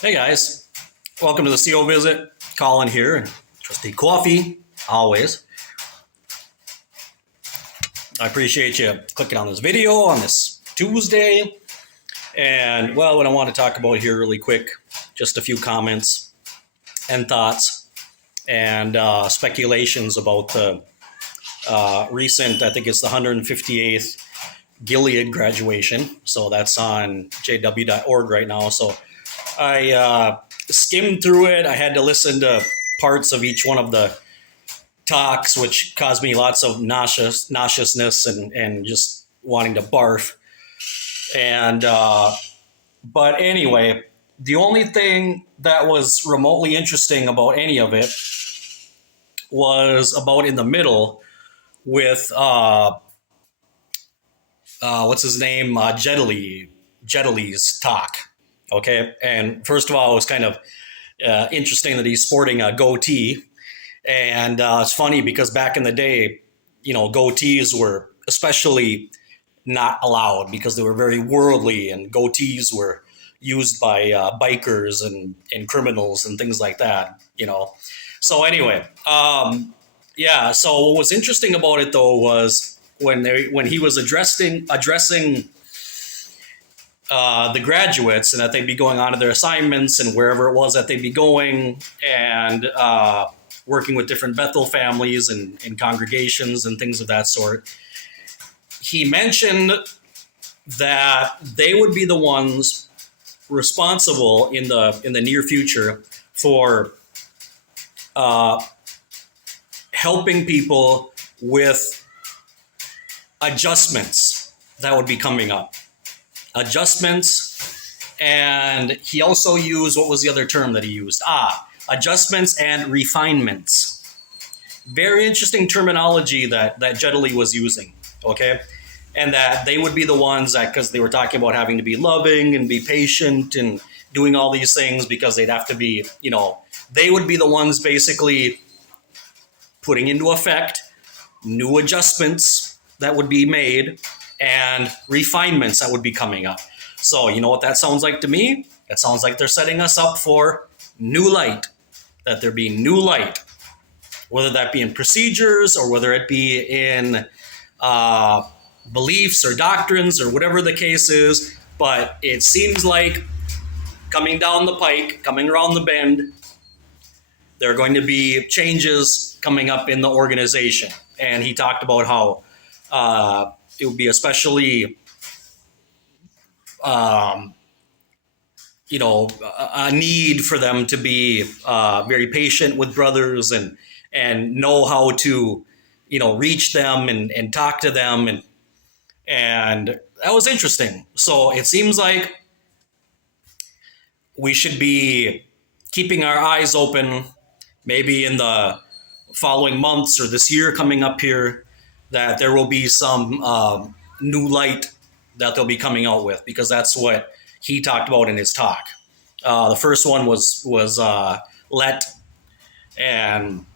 Hey guys, welcome to the CO visit. Colin here, and trusty coffee, always. I appreciate you clicking on this video on this Tuesday. And well, what I want to talk about here really quick, just a few comments and thoughts and speculations about the recent, I think it's the 158th Gilead graduation. So that's on jw.org right now. So I skimmed through it. I had to listen to parts of each one of the talks, which caused me lots of nauseousness and just wanting to barf. And but anyway, the only thing that was remotely interesting about any of it was about in the middle with what's his name, Jedaly's talk. Okay, and first of all, it was kind of interesting that he's sporting a goatee, and it's funny because back in the day, goatees were especially not allowed because they were very worldly, and goatees were used by bikers and criminals and things like that. So anyway, yeah. So what was interesting about it though was when he was addressing the graduates, and that they'd be going on to their assignments and wherever it was that they'd be going, and working with different Bethel families and congregations and things of that sort. He mentioned that they would be the ones responsible in the near future for helping people with adjustments that would be coming up. Adjustments, and he also used, what was the other term that he used? Adjustments and refinements. Very interesting terminology that Jedaly was using, okay? And that they would be the ones that, because they were talking about having to be loving and be patient and doing all these things, because they'd have to be, they would be the ones basically putting into effect new adjustments that would be made and refinements that would be coming up. So you know what that sounds like to me? It sounds like they're setting us up for new light, that there be new light, whether that be in procedures or whether it be in beliefs or doctrines or whatever the case is. But it seems like coming down the pike, coming around the bend, there are going to be changes coming up in the organization. And he talked about how it would be especially, a need for them to be very patient with brothers and know how to, reach them and talk to them. And that was interesting. So it seems like we should be keeping our eyes open, maybe in the following months or this year coming up here, that there will be some new light that they'll be coming out with, because that's what he talked about in his talk. The first one was let, and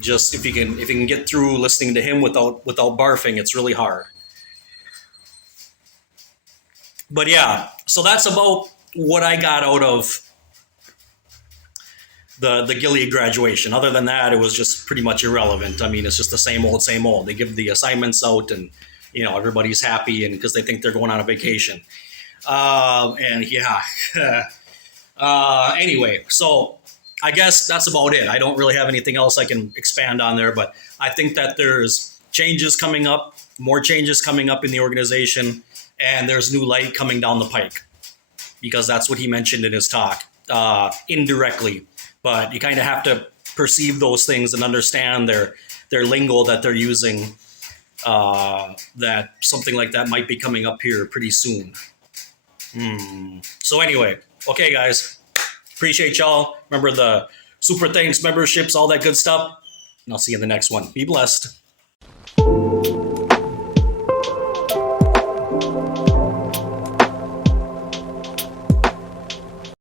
just if you can get through listening to him without barfing, it's really hard. But yeah, so that's about what I got out of the Gilead graduation. Other than that, it was just pretty much irrelevant. I mean, it's just the same old, same old. They give the assignments out, and everybody's happy, and because they think they're going on a vacation. And yeah. Anyway, so I guess that's about it. I don't really have anything else I can expand on there, but I think that there's changes coming up, more changes coming up in the organization, and there's new light coming down the pike, because that's what he mentioned in his talk, indirectly. But you kind of have to perceive those things and understand their lingo that they're using, that something like that might be coming up here pretty soon. So anyway, okay, guys, appreciate y'all. Remember the super thanks, memberships, all that good stuff. And I'll see you in the next one. Be blessed.